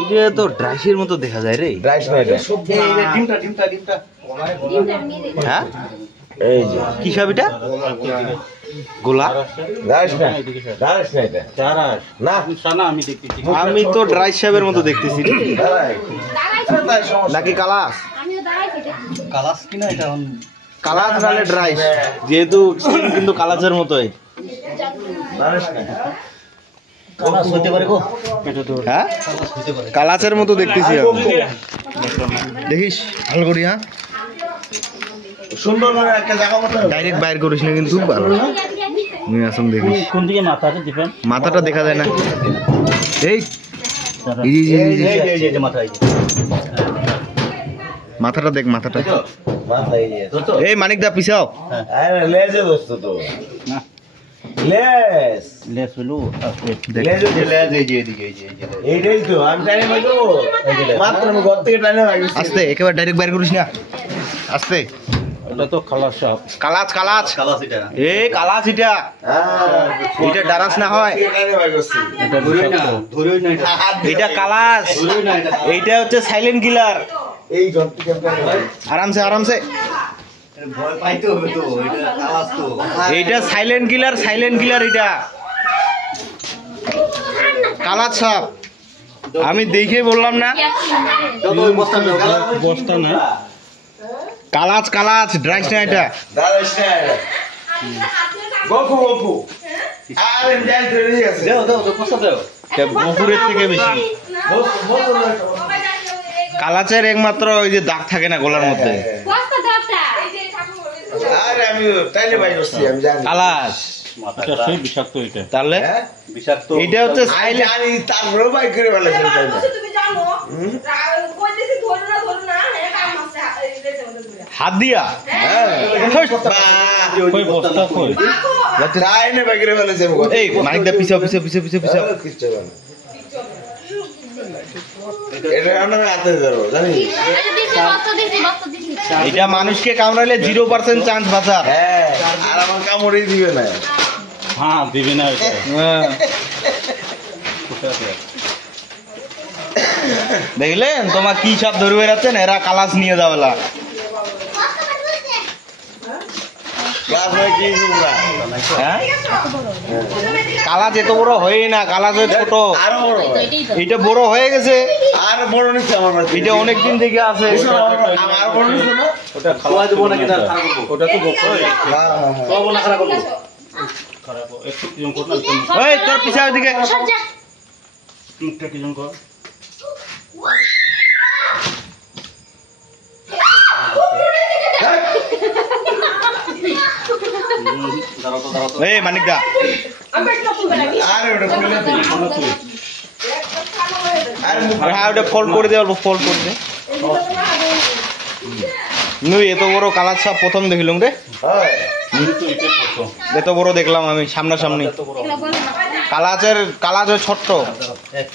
এটা তো ড্রাইসের মতো দেখা যায় রে। ড্রাইস না এটা। ডিমটা হ্যাঁ এই যে কি সাপ এটা? গোলা? ড্রাইস না। ড্রাইস না এটা। চারাস না সানা আমি দেখতেছি। আমি তো ড্রাইস সাপের মতো দেখতেছি রে। নাকি কালাস? কালাস কিনা এটা কালাস নালে ড্রাইস, যেহেতু skin কিন্তু কালাসের মতোই। ড্রাইস না। কালাস হতে পারে গো। হ্যাঁ কালাসের মতো দেখতেছি আমি। দেখিস ভালো করি। হ্যাঁ সুন্দর করে একটা জায়গা মতো ডাইরেক্ট বাইর করিস না কিন্তু ভালো। নিয়ে আসুন দেখিস। কোন দিকে মাথা আছে দিবেন? মাথাটা দেখা যায় না। এই এই যে মাথা এই যে। মাথাটা দেখ, মাথাটা। মাথায় এই তো এই মানিক দা পিছাও। আরে লেজে দোস্ত তো না লেজ লেস হলো লেজ যে লেজ এই যে এদিকে এই যে এইটাই তো আমি টাইনে ভাগো মাত্র আমি ঘর থেকে টাইনে ভাগি আস্তে, একেবারে ডাইরেক্ট বাইর করিস না, আস্তে। এটা তো খালাস সাপ। কালাচ কালাচ কালাস এটা না। এই কালাচ এটা, এটা ডারাস না হয়। টাইনে ভাগছি এটা ধরেই না এটা। এটা কালাচ, ধরেই না এটা। এইটা হচ্ছে সাইলেন্ট কিলার। এই ঘর থেকে টাইনে ভাগি আরামসে আরামসে। ভয় পাইতে হবে তো এটা কালাস তো। এইটা সাইলেন্ট কিলার, সাইলেন্ট কিলার এটা কালাচ সাপ। আমি দেখে বললাম না তো ওই বস্তা না। কালাচ কালাচ, ড্রাইস না এটা। দাঁড়াইস না গোকু গোকু আরে যাই ধরে আছে দাও দাও বস্তা দাও। বকুরের থেকে বেশি। কালাচের একমাত্র ওই যে দাগ থাকে না গলার মধ্যে। আরে আমি টাইনে ভাগছি আমি জানি কালাচ এটা সেই বিষাক্ত এটা। তাহলে হ্যাঁ বিষাক্ত। এইটা হচ্ছে আই জানি তারপরে ভাই করে ফেলেছে টাইনে তুমি জানো কইতেছি ধরো না হাত দিয়া। হ্যাঁ কই বস্তা কই? টাইনে ভাই করে ফেলেছে আমি কথা এই মানিক দা পিছাও পিছাও পিছাও পিছাও পিছাও। কিচ্ছু না এটা আমরা হাতে ধরো জানি এটা মানুষকে কামড়ালে 0% চান্স বাঁচার। হ্যাঁ আর আমার কামড়ই দিবে না হ্যাঁ দিবে না এটা। হ্যাঁ। দেখলেন তোমার কি সব ধরে বেড়াচ্ছেন, এরা কালাস নিয়ে যাবেলা। ক্লাস হয় কি তোমরা হ্যাঁ কালাচ এত বড় হয় না, কালাচ হয় ছোট। আরো বড় এটা বড় হয়ে গেছে, আর বড় নিচ্ছে আমার কাছে এটা অনেক দিন থেকে আছে। আর বড় নিচ্ছে না ওটা খাওয়া দেব নাকি না খারাপ করব? ওটা তো বকো। হ্যাঁ হ্যাঁ খাওয়াবো না খারাপ করব? খারাপ একটু কি জন করনা ওই তোর পিছার দিকে। মুখটা কি জন কর। দাঁড়াও তো দাঁড়াও তো। এই মানিক দা আরে ওটা খুলে দে আরে মুখ হ্যাঁ ওটা ফোল্ড করে দে, অল্প ফোল্ড করে দে। নুই এত বড় কালাচ সাপ প্রথম দেখিলাম রে। হয় কিন্তু এটা ছোট। এত বড় দেখলাম আমি সামনাসামনি। এত বড়। কালাচ হয় ছোট্ট। এক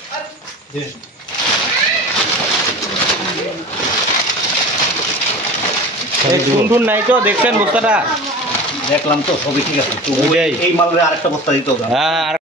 দুই টুনটুন নাই তো, দেখছেন বস্তাটা? দেখলাম তো সবই ঠিক আছে। ওইটাই। এই মালের আরেকটা বস্তা দিতে হবে। হ্যাঁ